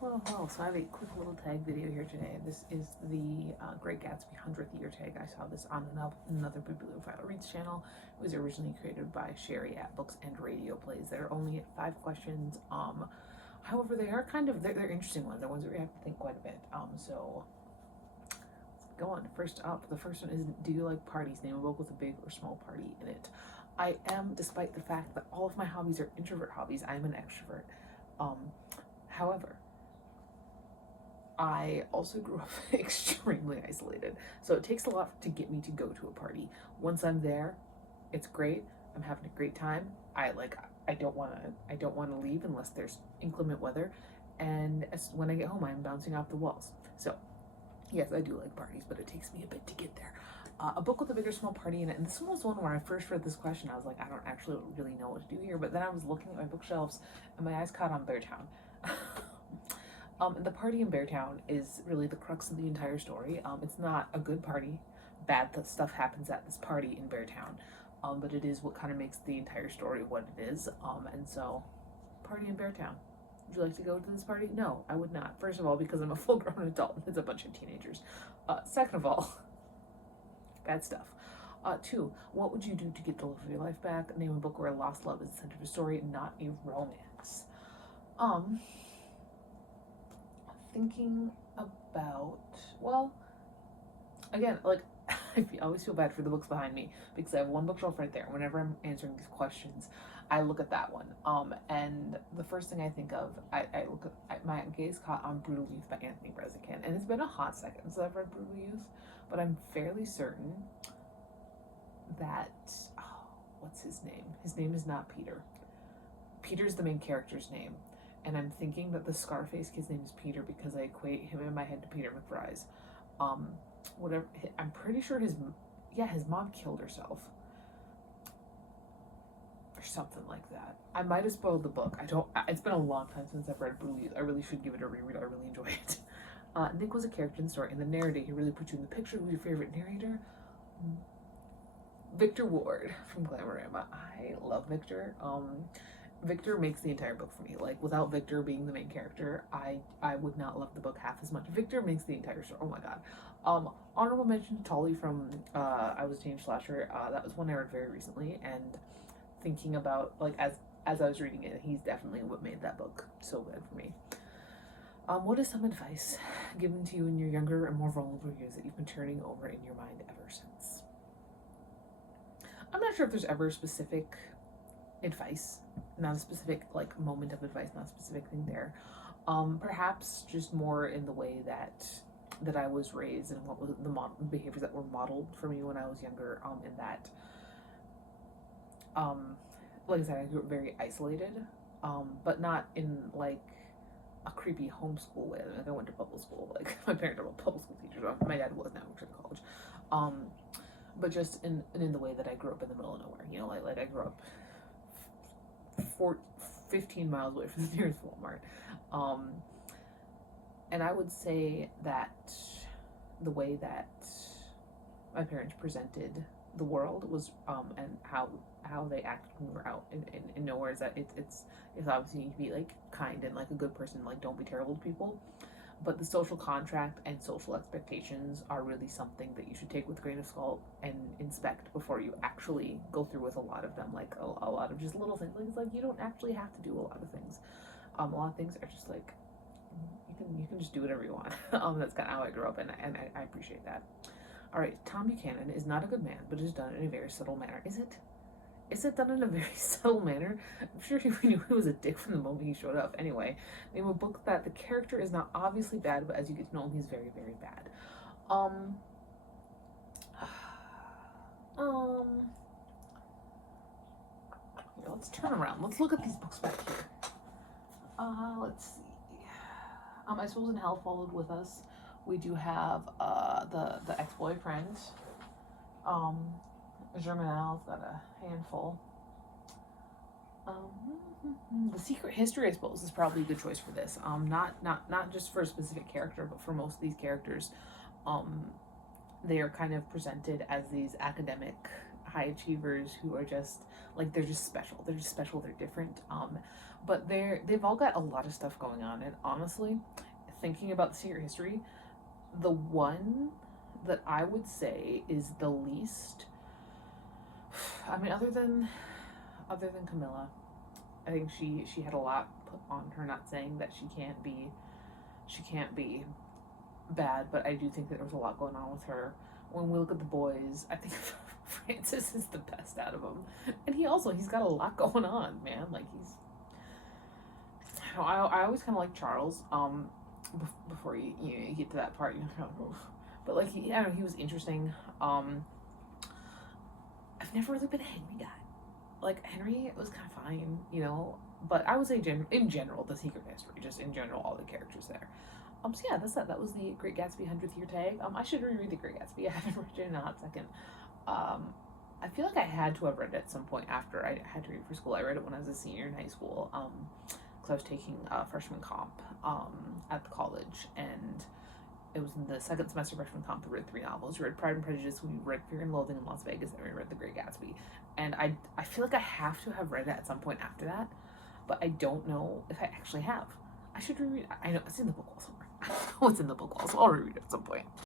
Hello. So I have a quick little tag video here today. This is the Great Gatsby 100th year tag. I saw this on another Bibliophile Reads channel. It was originally created by Sherry at Books and Radio Plays. They're only 5 questions. However, they are they're interesting ones. They're ones that we have to think quite a bit. So let's go on. First up, the first one is: do you like parties? Name a book with a big or small party in it. I am, despite the fact that all of my hobbies are introvert hobbies, I'm an extrovert. However, I also grew up extremely isolated, so it takes a lot to get me to go to a party. Once I'm there, it's great. I'm having a great time. I don't want to leave unless there's inclement weather, and when I get home, I'm bouncing off the walls. So, yes, I do like parties, but it takes me a bit to get there. A book with a big or small party in it, and this one was one where I first read this question. I was like, I don't actually really know what to do here, but then I was looking at my bookshelves, and my eyes caught on Beartown. The party in Beartown is really the crux of the entire story. It's not a good party. Bad stuff happens at this party in Beartown. But it is what kind of makes the entire story what it is. And so, party in Beartown. Would you like to go to this party? No, I would not. First of all, because I'm a full-grown adult and it's a bunch of teenagers. Second of all, bad stuff. 2, what would you do to get the love of your life back? Name a book where lost love is the center of a story, not a romance. Thinking about, well, again, like, I always feel bad for the books behind me because I have one bookshelf right there. Whenever I'm answering these questions, I look at that one. And the first thing I think of, I look at my gaze caught on Brutal Youth by Anthony Brezikin. And it's been a hot second since I've read Brutal Youth, but I'm fairly certain that, what's his name? His name is not Peter. Peter's the main character's name. And I'm thinking that the Scarface kid's name is Peter because I equate him in my head to Peter McBride. Whatever. I'm pretty sure his mom killed herself or something like that. I might have spoiled the book. It's been a long time since I've read Brutal Youth. I really should give it a reread. I really enjoy it. Nick was a character in the story, and the narrator, he really put you in the picture. Who's your favorite narrator? Victor Ward from Glamorama. I love Victor. Victor makes the entire book for me. Like, without Victor being the main character, I would not love the book half as much. Victor makes the entire story. Oh my god. Honorable mention to Tolly from I Was a Teenage Slasher. That was one I read very recently, and thinking about, like, as I was reading it, he's definitely what made that book so good for me. What is some advice given to you in your younger and more vulnerable years that you've been turning over in your mind ever since? I'm not sure if there's ever a specific advice, not a specific like moment of advice, not a specific thing there. Perhaps just more in the way that I was raised and what was the behaviors that were modeled for me when I was younger. In that, like I said, I grew up very isolated, but not in like a creepy homeschool way. Like, I went to public school. Like, my parents were public school teachers. My dad was now works in college. But just in the way that I grew up in the middle of nowhere. You know, like I grew up 15 miles away from the nearest Walmart. And I would say that the way that my parents presented the world was, and how they acted when we were out in nowhere, is that it's obviously you need to be like kind and like a good person, like don't be terrible to people. But the social contract and social expectations are really something that you should take with a grain of salt and inspect before you actually go through with a lot of them. Like a lot of just little things. Like, it's like you don't actually have to do a lot of things. A lot of things are just like you can just do whatever you want. That's kind of how I grew up, and I appreciate that. All right, Tom Buchanan is not a good man, but is done in a very subtle manner. Is it? Is it done in a very subtle manner? I'm sure we knew he was a dick from the moment he showed up. Anyway, name a book that the character is not obviously bad, but as you get to know him, he's very, very bad. Let's turn around. Let's look at these books back here. Let's see. I suppose in Hell Followed With Us, we do have the ex-boyfriend. Germinal's got a handful. The Secret History, I suppose, is probably a good choice for this. Not just for a specific character, but for most of these characters, they are kind of presented as these academic high achievers who are just like, they're just special. They're just special. They're different. But they've all got a lot of stuff going on. And honestly, thinking about the secret history, the one that I would say is the least, I mean, other than Camilla, I think she had a lot put on her. Not saying that she can't be bad, but I do think that there was a lot going on with her. When we look at the boys, I think Francis is the best out of them, and he's got a lot going on, man. Like I always kind of like Charles. Before you get to that part, but like I don't know, he was interesting. I've never really been a Henry guy. Like Henry was kind of fine, but I would say in general, the Secret History, just in general, all the characters there. So yeah, that's that. That was the Great Gatsby 100th year tag. I should reread the Great Gatsby. I haven't read it in a hot second. I feel like I had to have read it at some point after I had to read for school. I read it when I was a senior in high school, because I was taking freshman comp at the college, and it was in the second semester freshman comp. We read 3 novels. We read Pride and Prejudice. We read Fear and Loathing in Las Vegas, and we read The Great Gatsby. And I feel like I have to have read it at some point after that, but I don't know if I actually have. I should reread it. I know it's in the book wall somewhere. I know it's in the book wall, so I'll reread it at some point.